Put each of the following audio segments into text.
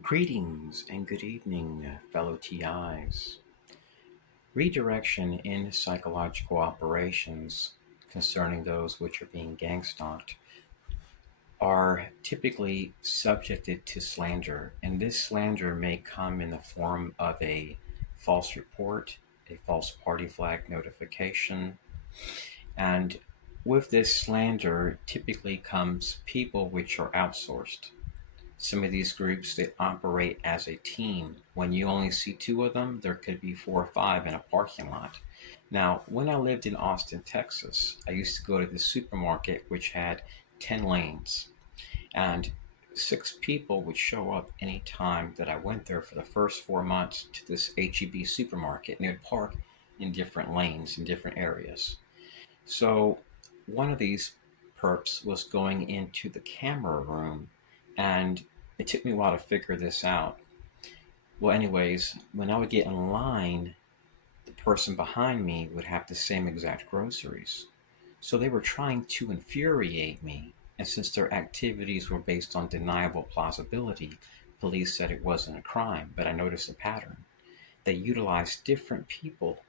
Greetings and good evening, fellow TIs. Redirection in psychological operations concerning those which are being gang stalked are typically subjected to slander, and this slander may come in the form of a false report, a false party flag notification, and with this slander typically comes people which are outsourced. Some of these groups, they operate as a team. When you only see two of them, there could be four or five in a parking lot. Now, when I lived in Austin, Texas, I used to go to the supermarket which had 10 lanes, and six people would show up any time that I went there for the first 4 months to this HEB supermarket, and they'd park in different lanes in different areas. So one of these perps was going into the camera room, and it took me a while to figure this out. Well, anyways, when I would get in line, the person behind me would have the same exact groceries. So they were trying to infuriate me. And since their activities were based on deniable plausibility, police said it wasn't a crime, but I noticed a pattern. They utilized different people,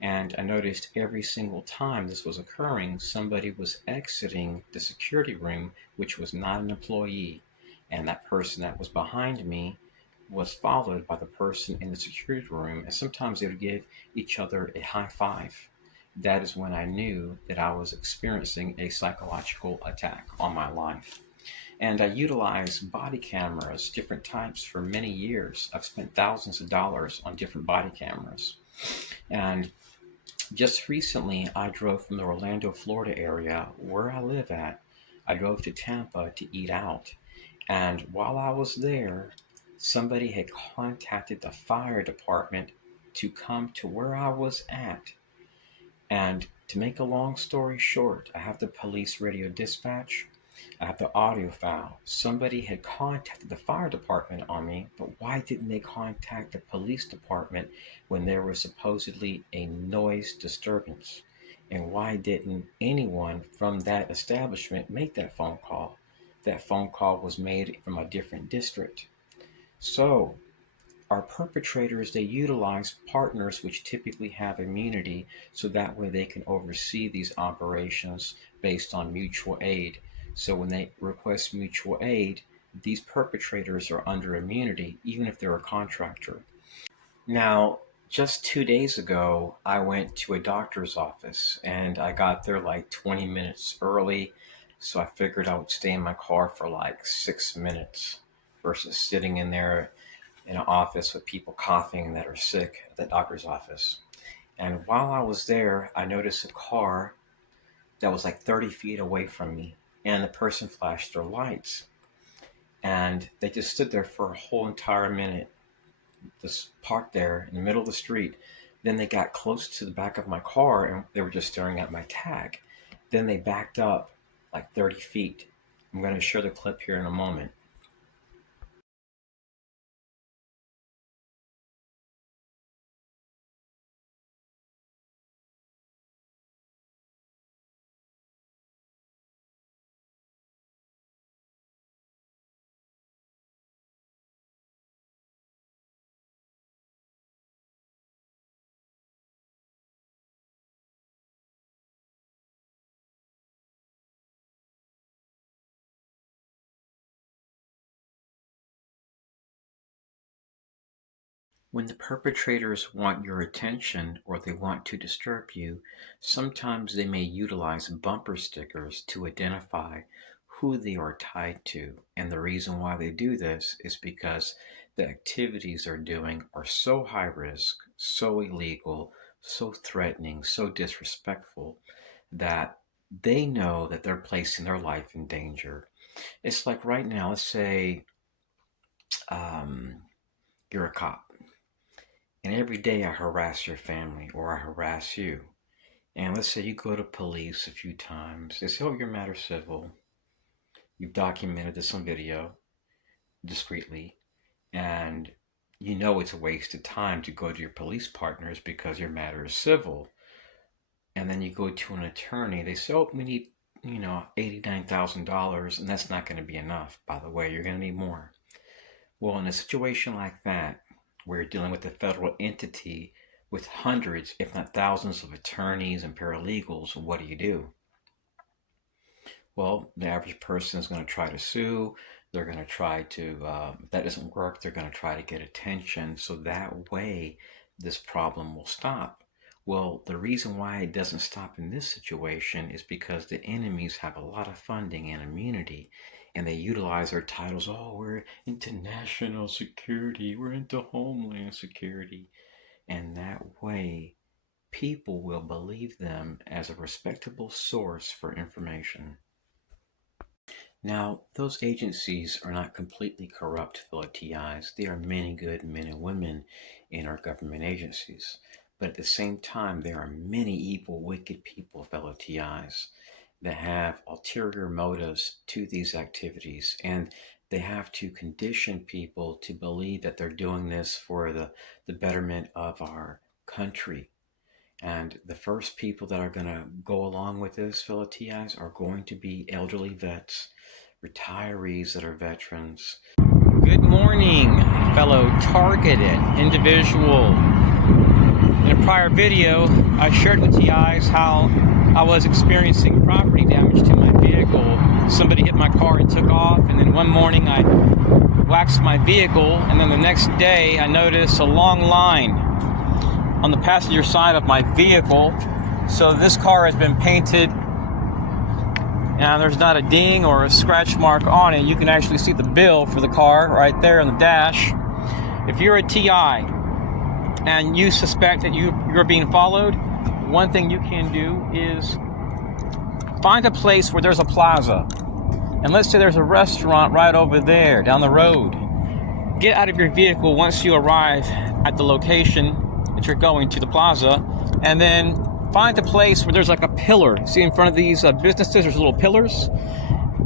and I noticed every single time this was occurring, somebody was exiting the security room, which was not an employee. And that person that was behind me was followed by the person in the security room. And sometimes they would give each other a high five. That is when I knew that I was experiencing a psychological attack on my life. And I utilized body cameras, different types, for many years. I've spent thousands of dollars on different body cameras. And just recently, I drove from the Orlando, Florida area where I live at. I drove to Tampa to eat out. And while I was there, somebody had contacted the fire department to come to where I was at. And to make a long story short, I have the police radio dispatch. I have the audio file. Somebody had contacted the fire department on me, but why didn't they contact the police department when there was supposedly a noise disturbance? And why didn't anyone from that establishment make that phone call? That phone call was made from a different district. So, our perpetrators, they utilize partners which typically have immunity so that way they can oversee these operations based on mutual aid. So when they request mutual aid, these perpetrators are under immunity even if they're a contractor. Now, just 2 days ago, I went to a doctor's office and I got there like 20 minutes early. So I figured I would stay in my car for like 6 minutes versus sitting in there in an office with people coughing that are sick at the doctor's office. And while I was there, I noticed a car that was like 30 feet away from me, and the person flashed their lights. And they just stood there for a whole entire minute, just parked there in the middle of the street. Then they got close to the back of my car and they were just staring at my tag. Then they backed up like 30 feet. I'm going to share the clip here in a moment. When the perpetrators want your attention or they want to disturb you, sometimes they may utilize bumper stickers to identify who they are tied to. And the reason why they do this is because the activities they're doing are so high risk, so illegal, so threatening, so disrespectful that they know that they're placing their life in danger. It's like right now, let's say um, you're a cop. And every day I harass your family or I harass you. And let's say you go to police a few times. They say, oh, your matter's civil. You've documented this on video discreetly. And you know it's a waste of time to go to your police partners because your matter is civil. And then you go to an attorney. They say, oh, we need, $89,000. And that's not going to be enough, by the way. You're going to need more. Well, in a situation like that, where you're dealing with a federal entity with hundreds, if not thousands, of attorneys and paralegals, what do? Well, the average person is going to try to sue. They're going to try to, if that doesn't work, they're going to try to get attention. So that way, this problem will stop. Well, the reason why it doesn't stop in this situation is because the enemies have a lot of funding and immunity, and they utilize their titles. Oh, we're into national security, we're into homeland security. And that way, people will believe them as a respectable source for information. Now, those agencies are not completely corrupt, fellow TIs. There are many good men and women in our government agencies. But at the same time, there are many evil, wicked people, fellow TIs, that have ulterior motives to these activities. And they have to condition people to believe that they're doing this for the betterment of our country. And the first people that are going to go along with this, fellow TIs, are going to be elderly vets, retirees that are veterans. Good morning, fellow targeted individual. In a prior video, I shared with TIs how I was experiencing property damage to my vehicle. Somebody hit my car and took off, and then one morning I waxed my vehicle, and then the next day I noticed a long line on the passenger side of my vehicle. So this car has been painted, and there's not a ding or a scratch mark on it. You can actually see the bill for the car right there on the dash. If you're a TI and you suspect that you're being followed, one thing you can do is find a place where there's a plaza. And let's say there's a restaurant right over there down the road. Get out of your vehicle once you arrive at the location that you're going to, the plaza, and then find a place where there's like a pillar. See, in front of these businesses, there's little pillars,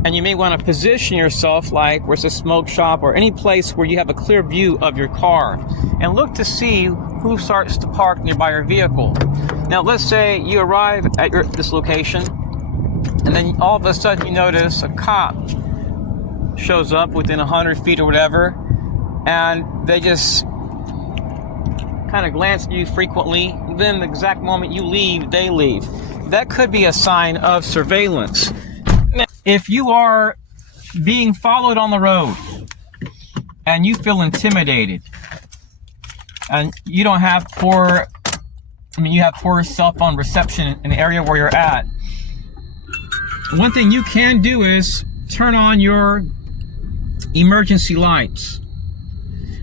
and you may want to position yourself like where's a smoke shop or any place where you have a clear view of your car, and look to see who starts to park nearby your vehicle. Now, let's say you arrive at this location, and then all of a sudden you notice a cop shows up within 100 feet or whatever, and they just kind of glance at you frequently. Then the exact moment you leave, they leave. That could be a sign of surveillance. If you are being followed on the road and you feel intimidated and you don't have you have poor cell phone reception in the area where you're at, one thing you can do is turn on your emergency lights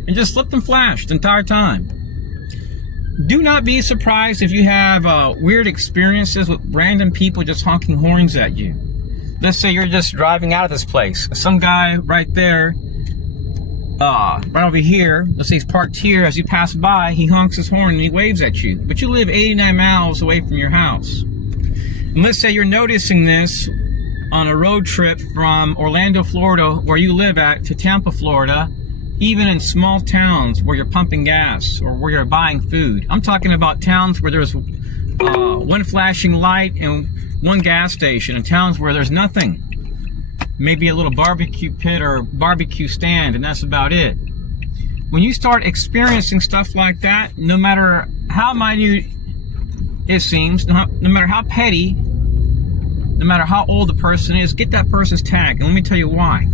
and just let them flash the entire time. Do not be surprised if you have weird experiences with random people just honking horns at you. Let's say you're just driving out of this place. Some guy right there, right over here, let's say he's parked here. As you pass by, he honks his horn and he waves at you. But you live 89 miles away from your house. And let's say you're noticing this on a road trip from Orlando, Florida, where you live at, to Tampa, Florida. Even in small towns where you're pumping gas or where you're buying food. I'm talking about towns where there's one flashing light and one gas station, and towns where there's nothing. Maybe a little barbecue pit or barbecue stand, and that's about it. When you start experiencing stuff like that, no matter how minute it seems, no matter how petty, no matter how old the person is, get that person's tag. And let me tell you why.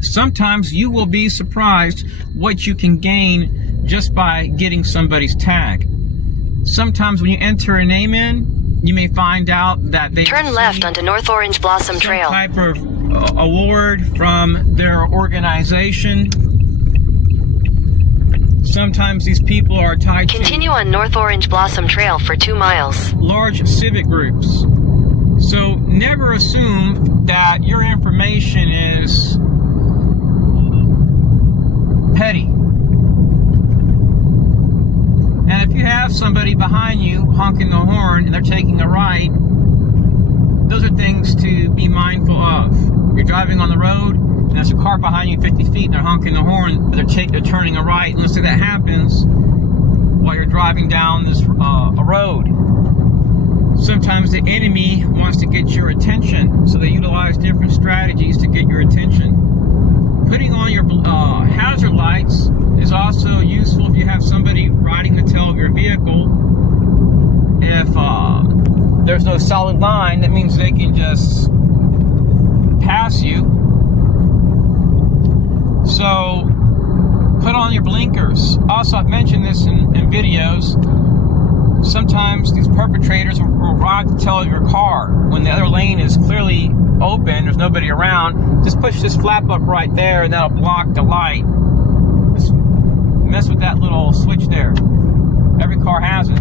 Sometimes you will be surprised what you can gain just by getting somebody's tag. Sometimes when you enter a name in, you may find out that they turn left onto North Orange Blossom Trail. Some type of award from their organization. Sometimes these people are tied Continue on North Orange Blossom Trail for 2 miles. Large civic groups. So never assume that your information is petty. And if you have somebody behind you honking the horn and they're taking a right, those are things to be mindful of. You're driving on the road and there's a car behind you 50 feet and they're honking the horn, they're turning a right. And let's say that happens while you're driving down this a road. Sometimes the enemy wants to get your attention, so they utilize different strategies to get your attention. Putting on your hazard vehicle, if there's no solid line, that means they can just pass you. So put on your blinkers. Also, I've mentioned this in videos. Sometimes these perpetrators will arrive to tell your car when the other lane is clearly open, there's nobody around, just push this flap up right there and that'll block the light. Just mess with that little switch there. Every car has it.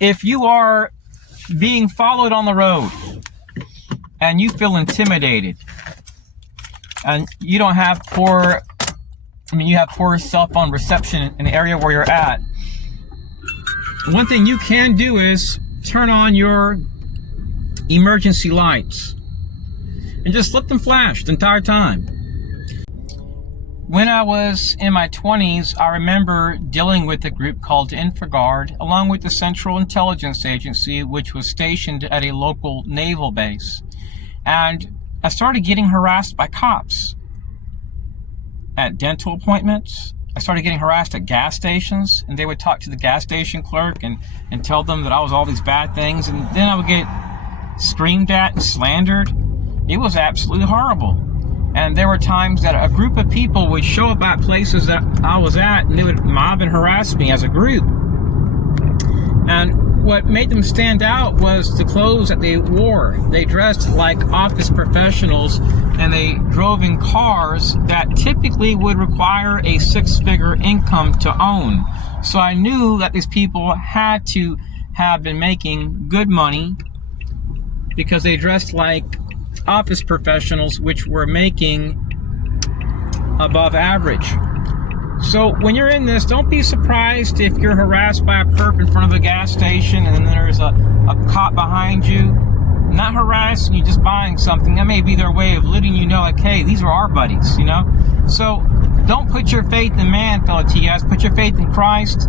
If you are being followed on the road and you feel intimidated and you don't have you have poor cell phone reception in the area where you're at, one thing you can do is turn on your emergency lights and just let them flash the entire time. When I was in my 20s, I remember dealing with a group called InfraGard, along with the Central Intelligence Agency, which was stationed at a local naval base. And I started getting harassed by cops at dental appointments. I started getting harassed at gas stations, and they would talk to the gas station clerk and tell them that I was all these bad things, and then I would get screamed at and slandered. It was absolutely horrible. And there were times that a group of people would show up at places that I was at, and they would mob and harass me as a group. And what made them stand out was the clothes that they wore. They dressed like office professionals, and they drove in cars that typically would require a six-figure income to own. So I knew that these people had to have been making good money because they dressed like office professionals, which were making above average. So when you're in this, don't be surprised if you're harassed by a perp in front of a gas station and then there's a cop behind you. Not harassing you, just buying something. That may be their way of letting you know, like, hey, these are our buddies, you know? So don't put your faith in man, fellow TS. Put your faith in Christ.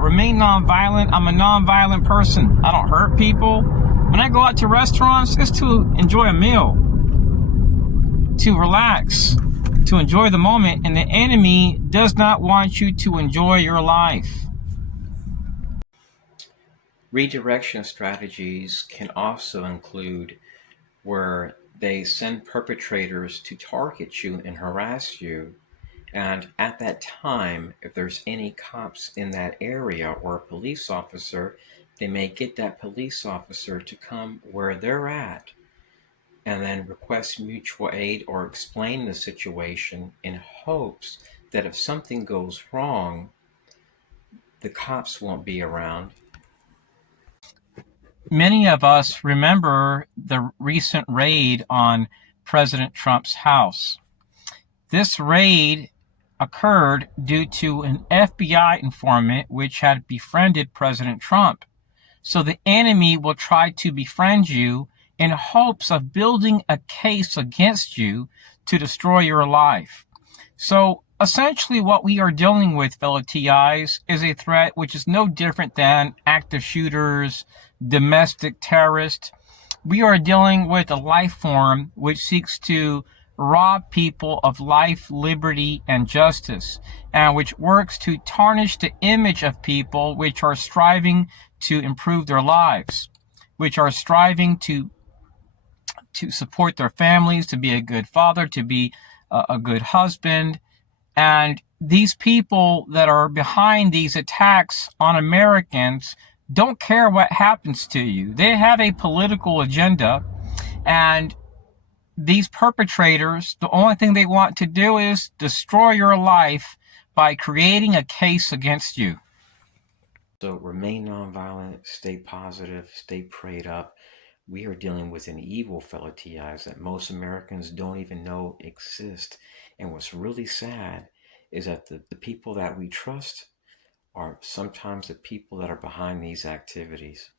Remain nonviolent. I'm a nonviolent person. I don't hurt people. When I go out to restaurants, it's to enjoy a meal, to relax, to enjoy the moment, and the enemy does not want you to enjoy your life. Redirection strategies can also include where they send perpetrators to target you and harass you. And at that time, if there's any cops in that area or a police officer, they may get that police officer to come where they're at and then request mutual aid or explain the situation in hopes that if something goes wrong, the cops won't be around. Many of us remember the recent raid on President Trump's house. This raid occurred due to an FBI informant which had befriended President Trump. So the enemy will try to befriend you in hopes of building a case against you to destroy your life. So essentially what we are dealing with, fellow TIs, is a threat which is no different than active shooters, domestic terrorists. We are dealing with a life form which seeks to rob people of life, liberty, and justice, and which works to tarnish the image of people which are striving to improve their lives, which are striving to support their families, to be a good father, to be a good husband. And these people that are behind these attacks on Americans don't care what happens to you. They have a political agenda, and these perpetrators, the only thing they want to do is destroy your life by creating a case against you. So remain nonviolent, stay positive, stay prayed up. We are dealing with an evil, fellow TIs, that most Americans don't even know exist. And what's really sad is that the people that we trust are sometimes the people that are behind these activities.